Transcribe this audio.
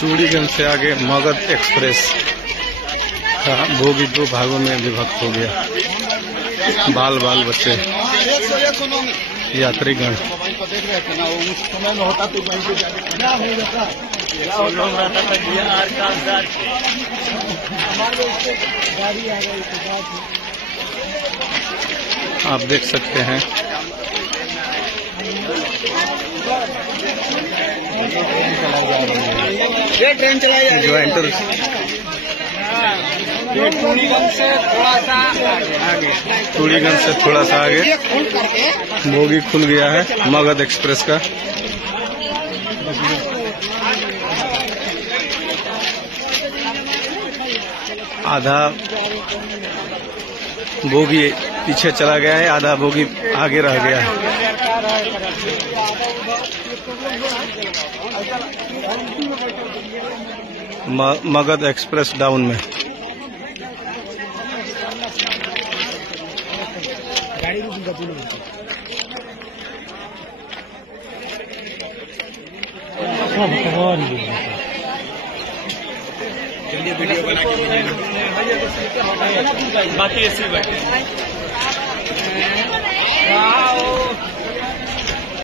चूड़ीगंज से आगे मगध एक्सप्रेस का बोगी 2 भागों में विभक्त हो गया। बाल बाल बच्चे यात्रीगण आप देख सकते हैं। ये ट्रेन चलाई जा रही है चूड़ीगंज से थोड़ा सा आगे बोगी खुल गया है मगध एक्सप्रेस का। आधा बोगी पीछे चला गया है, आधा बोगी आगे रह गया है। मगध एक्सप्रेस डाउन में वीडियो बना के बाकी ऐसी बैठे